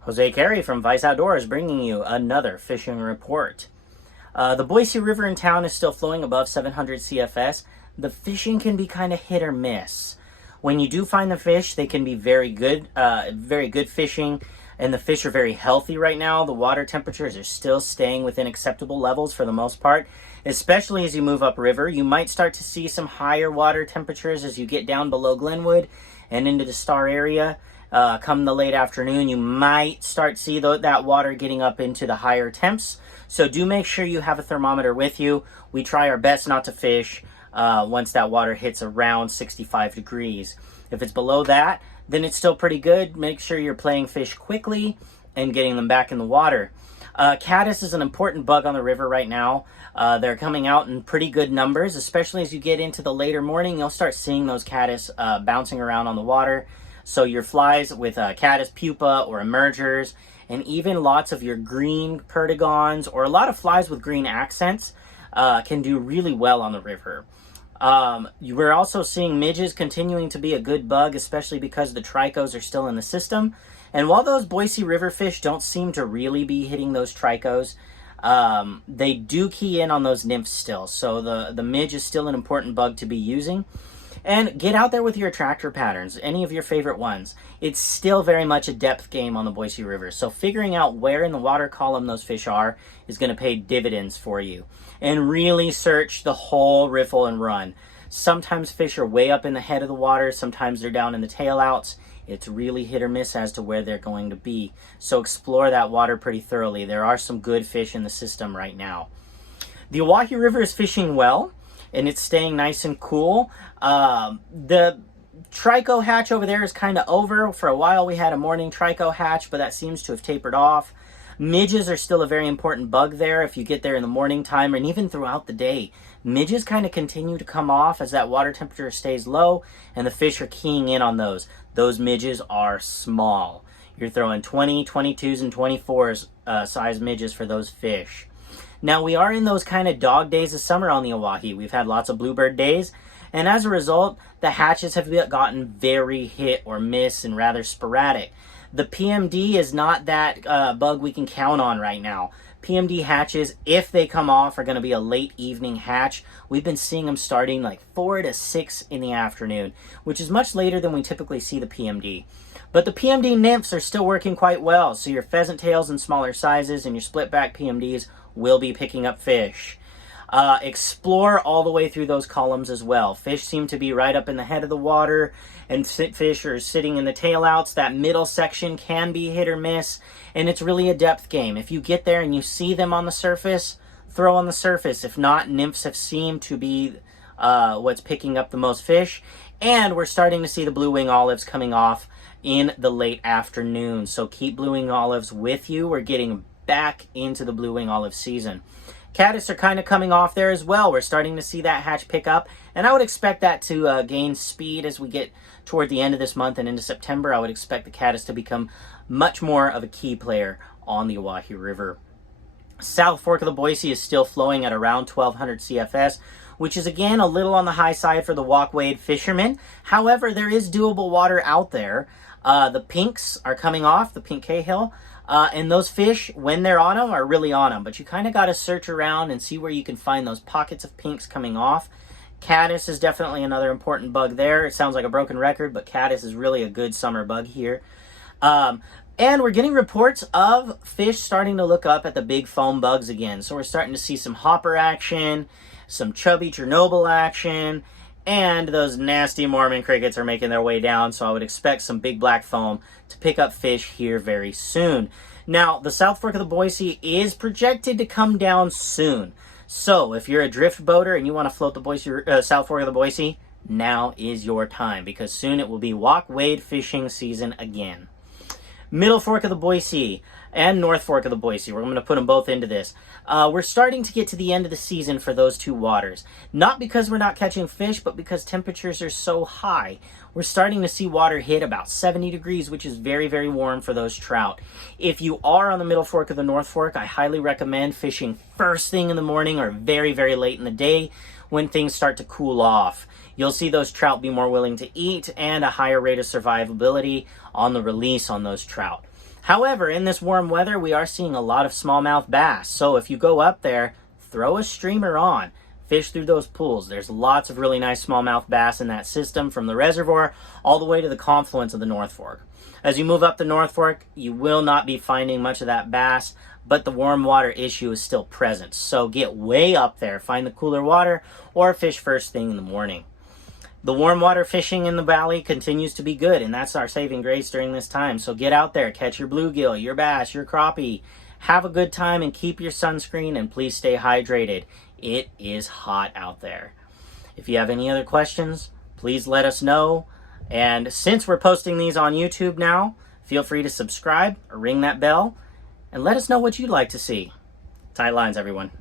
Jose Carey from Vice Outdoors bringing you another fishing report. The Boise River in town is still flowing above 700 CFS. The fishing can be kind of hit or miss. When you do find the fish, they can be very good fishing, and the fish are very healthy right now. The water temperatures are still staying within acceptable levels for the most part, especially as you move upriver. You might start to see some higher water temperatures as you get down below Glenwood and into the Star area. Come the late afternoon, you might start to see that water getting up into the higher temps. So do make sure you have a thermometer with you. We try our best not to fish once that water hits around 65 degrees. If it's below that, then it's still pretty good. Make sure you're playing fish quickly and getting them back in the water. Caddis is an important bug on the river right now. They're coming out in pretty good numbers, especially as you get into the later morning. You'll start seeing those caddis bouncing around on the water. So your flies with caddis pupa or emergers, and even lots of your green perdigons or a lot of flies with green accents can do really well on the river. We're also seeing midges continuing to be a good bug, especially because the trichos are still in the system. And while those Boise River fish don't seem to really be hitting those trichos, they do key in on those nymphs still. So the midge is still an important bug to be using. And get out there with your attractor patterns, any of your favorite ones. It's still very much a depth game on the Boise River. So figuring out where in the water column those fish are is going to pay dividends for you. And really search the whole riffle and run. Sometimes fish are way up in the head of the water. Sometimes they're down in the tail outs. It's really hit or miss as to where they're going to be. So explore that water pretty thoroughly. There are some good fish in the system right now. The Oahe River is fishing well, and it's staying nice and cool. The tricho hatch over there is kind of over. For a while we had a morning tricho hatch, but that seems to have tapered off. Midges are still a very important bug there if you get there in the morning time, and even throughout the day. Midges kind of continue to come off as that water temperature stays low, and the fish are keying in on those. Those midges are small. You're throwing 20, 22s, and 24s size midges for those fish. Now, we are in those kind of dog days of summer on the Oahe. We've had lots of bluebird days, and as a result, the hatches have gotten very hit or miss and rather sporadic. The PMD is not that bug we can count on right now. PMD hatches, if they come off, are going to be a late evening hatch. We've been seeing them starting like 4 to 6 in the afternoon, which is much later than we typically see the PMD. But the PMD nymphs are still working quite well, so your pheasant tails in smaller sizes and your split back PMDs will be picking up fish. Explore all the way through those columns as well. Fish seem to be right up in the head of the water, and fish are sitting in the tail outs. That middle section can be hit or miss, and it's really a depth game. If you get there and you see them on the surface, throw on the surface. If not, nymphs have seemed to be what's picking up the most fish, and we're starting to see the blue wing olives coming off in the late afternoon. So keep blue wing olives with you. We're getting back into the blue wing olive season. Caddis are kind of coming off there as well. We're starting to see that hatch pick up, and I would expect that to gain speed as we get toward the end of this month and into September. I would expect the caddis to become much more of a key player on the Oahe River. South Fork of the Boise is still flowing at around 1200 CFS, which is again a little on the high side for the walk-wade fishermen. However, there is doable water out there. The pinks are coming off, the pink cahill. And those fish, when they're on them, are really on them. But you kind of got to search around and see where you can find those pockets of pinks coming off. Caddis is definitely another important bug there. It sounds like a broken record, but caddis is really a good summer bug here. And we're getting reports of fish starting to look up at the big foam bugs again. So we're starting to see some hopper action, some chubby Chernobyl action, and those nasty Mormon crickets are making their way down, so I would expect some big black foam to pick up fish here very soon. Now, the South Fork of the Boise is projected to come down soon. So, if you're a drift boater and you want to float the South Fork of the Boise, now is your time, because soon it will be walk-wade fishing season again. Middle Fork of the Boise and North Fork of the Boise, we're going to put them both into this. We're starting to get to the end of the season for those two waters. Not because we're not catching fish, but because temperatures are so high. We're starting to see water hit about 70 degrees, which is very, very warm for those trout. If you are on the Middle Fork or the North Fork, I highly recommend fishing first thing in the morning or very, very late in the day when things start to cool off. You'll see those trout be more willing to eat and a higher rate of survivability on the release on those trout. However, in this warm weather, we are seeing a lot of smallmouth bass. So if you go up there, throw a streamer on. Fish through those pools. There's lots of really nice smallmouth bass in that system from the reservoir all the way to the confluence of the North Fork. As you move up the North Fork, you will not be finding much of that bass, but the warm water issue is still present. So get way up there, find the cooler water, or fish first thing in the morning. The warm water fishing in the valley continues to be good, and that's our saving grace during this time. So get out there, catch your bluegill, your bass, your crappie. Have a good time and keep your sunscreen, and please stay hydrated. It is hot out there. If you have any other questions, please let us know. And since we're posting these on YouTube now, feel free to subscribe or ring that bell and let us know what you'd like to see. Tight lines, everyone.